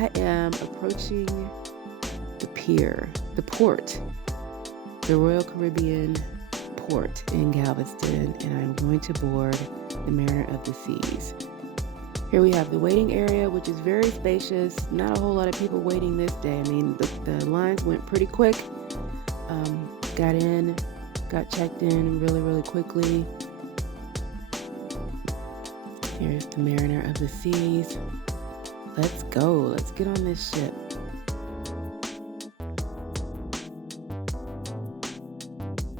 I am approaching the pier, the port, the Royal Caribbean port in Galveston, and I'm going to board the Mariner of the Seas. Here we have the waiting area, which is very spacious. Not a whole lot of people waiting this day. I mean, the lines went pretty quick. Got checked in really, really quickly. Here's the Mariner of the Seas. Let's go. Let's get on this ship.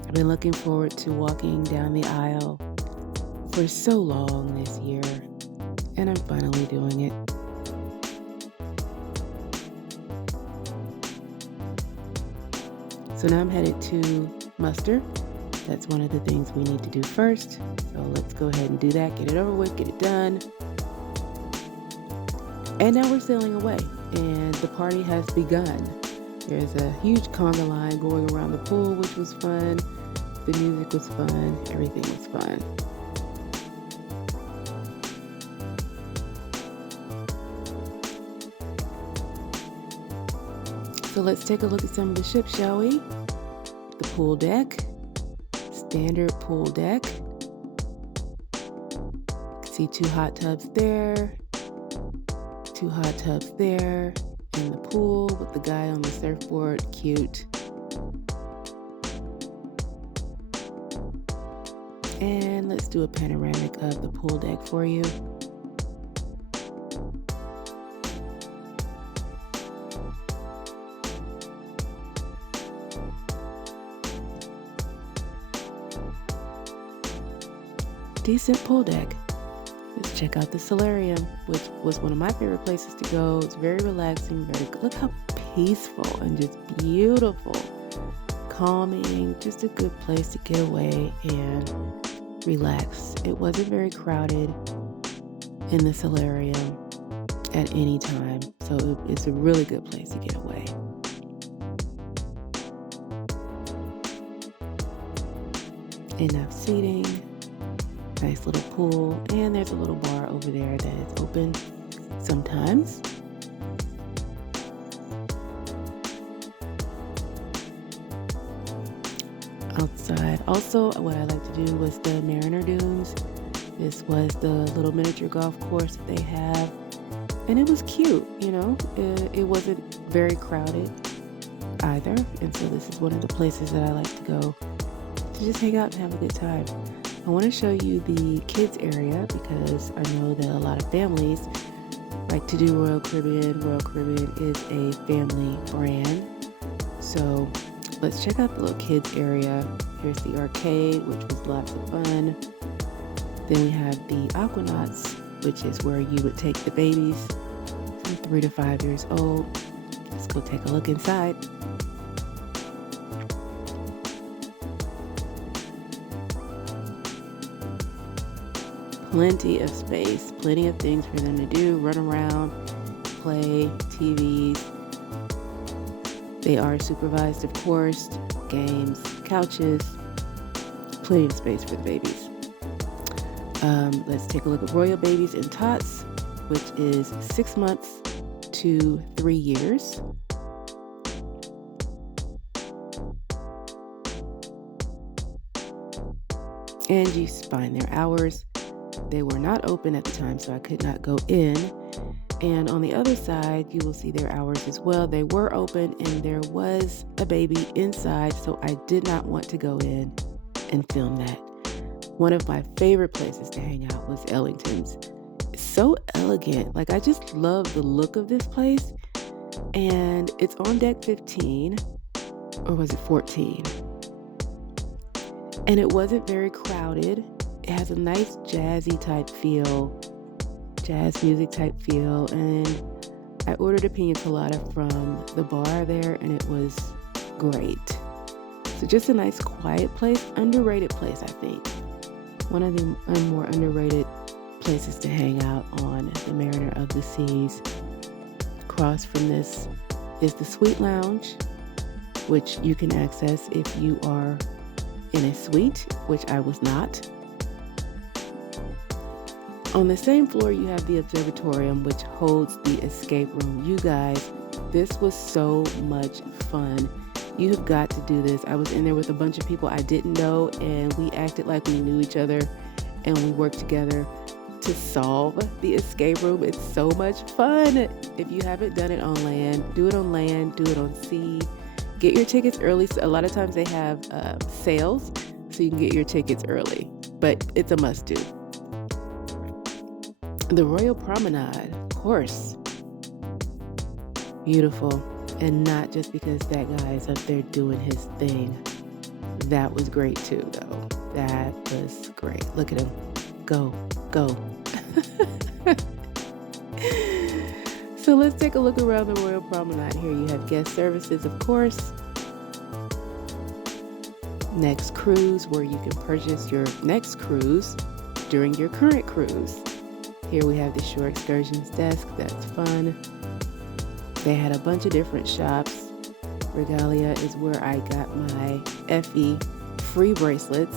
I've been looking forward to walking down the aisle for so long this year, and I'm finally doing it. So now I'm headed to muster. That's one of the things we need to do first. So let's go ahead and do that, get it over with, get it done. And now we're sailing away, and the party has begun. There's a huge conga line going around the pool, which was fun. The music was fun. Everything was fun. So let's take a look at some of the ship, shall we? The pool deck. Standard pool deck. See 2 hot tubs there. 2 hot tubs there. In the pool with the guy on the surfboard. Cute. And let's do a panoramic of the pool deck for you. Decent pool deck. Let's check out the solarium, which was one of my favorite places to go. It's very relaxing, very good. Look how peaceful and just beautiful. Calming, just a good place to get away and relax. It wasn't very crowded in the solarium at any time, so it's a really good place to get away. Enough seating. Nice little pool, and there's a little bar over there that is open sometimes. Outside, also what I like to do was the Mariner Dunes. This was the little miniature golf course that they have, and it was cute, you know. It wasn't very crowded either, and so this is one of the places that I like to go to just hang out and have a good time. I want to show you the kids area because I know that a lot of families like to do Royal Caribbean. Royal Caribbean is a family brand. So let's check out the little kids area. Here's the arcade, which was lots of fun. Then we have the Aquanauts, which is where you would take the babies from 3 to 5 years old. Let's go take a look inside. Plenty of space, plenty of things for them to do, run around, play, TVs. They are supervised, of course, games, couches, plenty of space for the babies. Let's take a look at Royal Babies and Tots, which is 6 months to 3 years. And you find their hours. They were not open at the time, so I could not go in. And on the other side, you will see their hours as well. They were open, and there was a baby inside, so I did not want to go in and film that. One of my favorite places to hang out was Ellington's. It's so elegant. Like, I just love the look of this place. And it's on deck 15, or was it 14? And it wasn't very crowded. It has a nice jazzy type feel, jazz music type feel, and I ordered a pina colada from the bar there, and it was great. So just a nice quiet place, underrated place, I think. One of the more underrated places to hang out on the Mariner of the Seas. Across from this is the Suite Lounge, which you can access if you are in a suite, which I was not. On the same floor, you have the observatorium, which holds the escape room. You guys, this was so much fun. You have got to do this. I was in there with a bunch of people I didn't know, and we acted like we knew each other, and we worked together to solve the escape room. It's so much fun. If you haven't done it on land, do it on land, do it on sea. Get your tickets early. A lot of times they have sales, so you can get your tickets early, but it's a must do. The Royal Promenade, of course. Beautiful. And not just because that guy is up there doing his thing. That was great too, though. That was great. Look at him. Go, go. So let's take a look around the Royal Promenade. Here you have guest services, of course. Next cruise, where you can purchase your next cruise during your current cruise. Here we have the shore excursions desk. That's fun. They had a bunch of different shops. Regalia is where I got my FE free bracelets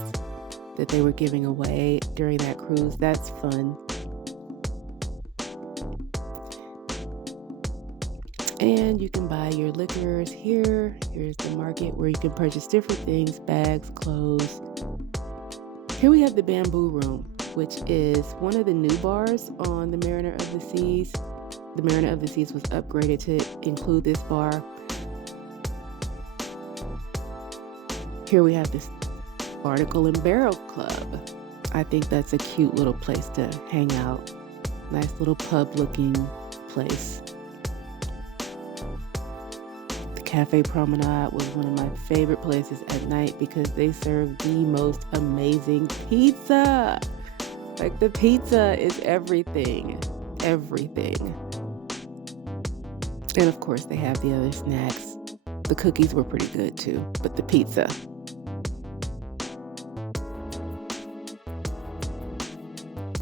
that they were giving away during that cruise. That's fun. And you can buy your liquors here. Here's the market where you can purchase different things, bags, clothes. Here we have the Bamboo Room, which is one of the new bars on the Mariner of the Seas. The Mariner of the Seas was upgraded to include this bar. Here we have this Barnacle and Barrel Club. I think that's a cute little place to hang out. Nice little pub looking place. The Cafe Promenade was one of my favorite places at night because they serve the most amazing pizza. Like, the pizza is everything. Everything. And of course they have the other snacks. The cookies were pretty good too, but the pizza.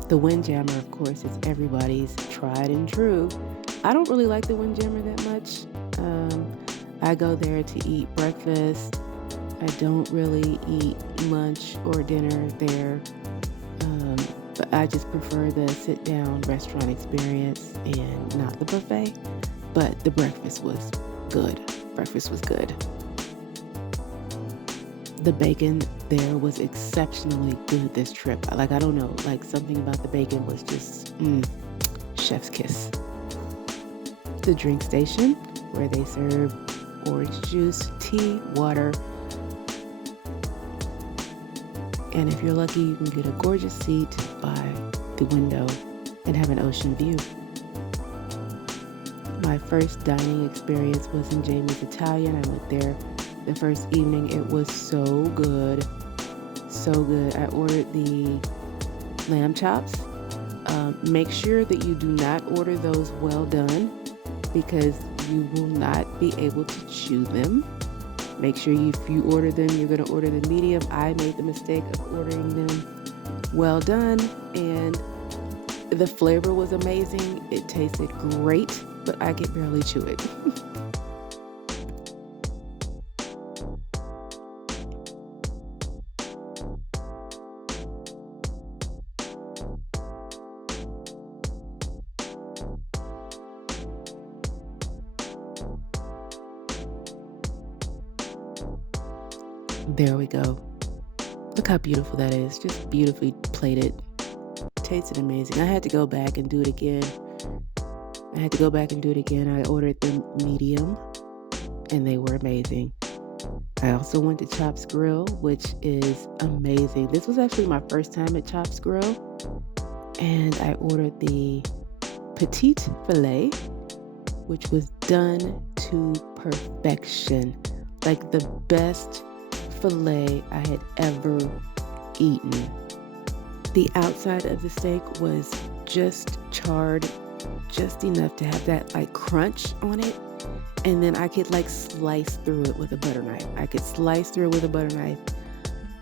The Windjammer, of course, is everybody's tried and true. I don't really like the Windjammer that much. I go there to eat breakfast. I don't really eat lunch or dinner there. But I just prefer the sit-down restaurant experience and not the buffet. But the breakfast was good. Breakfast was good. The bacon there was exceptionally good this trip. I don't know, something about the bacon was just, chef's kiss. The drink station, where they serve orange juice, tea, water. And if you're lucky, you can get a gorgeous seat by the window and have an ocean view. My first dining experience was in Jamie's Italian. I went there the first evening. It was so good. So good. I ordered the lamb chops. Make sure that you do not order those well done because you will not be able to chew them. Make sure if you order them, you're going to order the medium. I made the mistake of ordering them well done, and the flavor was amazing. It tasted great, but I could barely chew it. There we go. Look how beautiful that is. Just beautifully plated. Tasted amazing. I had to go back and do it again. I ordered the medium, and they were amazing. I also went to Chops Grill, which is amazing. This was actually my first time at Chops Grill, and I ordered the petite filet, which was done to perfection. Like the best filet I had ever eaten. The outside of the steak was just charred, just enough to have that crunch on it, and then I could slice through it with a butter knife.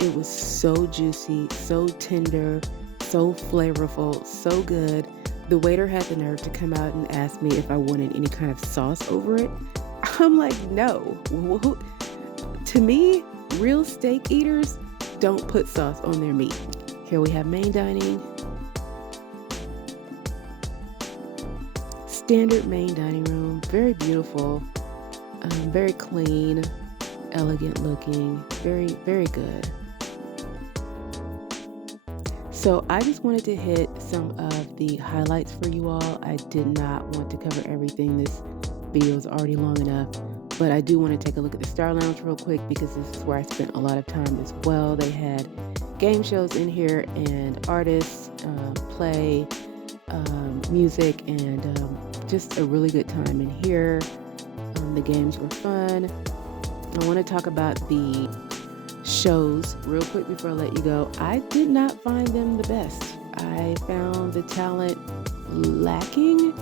It was so juicy, so tender, so flavorful, so good. The waiter had the nerve to come out and ask me if I wanted any kind of sauce over it. I'm like, no. To me, real steak eaters don't put sauce on their meat. Here we have main dining. standard main dining room, very beautiful, very clean, elegant looking, very, very good. So I just wanted to hit some of the highlights for you all. I did not want to cover everything. This video is already long enough, but I do want to take a look at the Star Lounge real quick because this is where I spent a lot of time as well. They had game shows in here and artists play music and just a really good time in here. The games were fun. I want to talk about the shows real quick before I let you go. I did not find them the best. I found the talent lacking,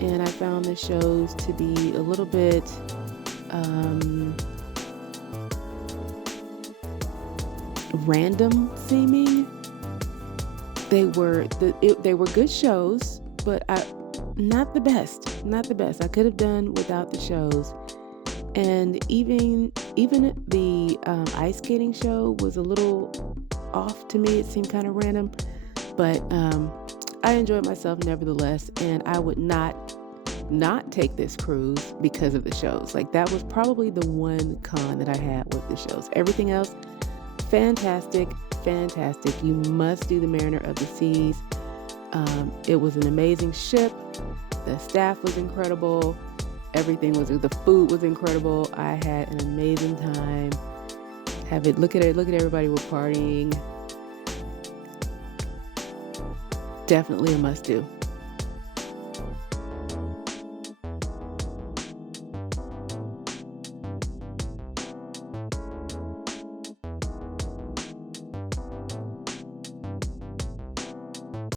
and I found the shows to be a little bit random seeming. They were good shows, but not the best. Not the best. I could have done without the shows. And even the ice skating show was a little off to me. It seemed kind of random, but I enjoyed myself nevertheless. And I would not take this cruise because of the shows. Like, that was probably the one con that I had with the shows. Everything else, fantastic. You must do the Mariner of the Seas. It was an amazing ship. The staff was incredible. The food was incredible. I had an amazing time. Look at everybody, we're partying. Definitely a must do.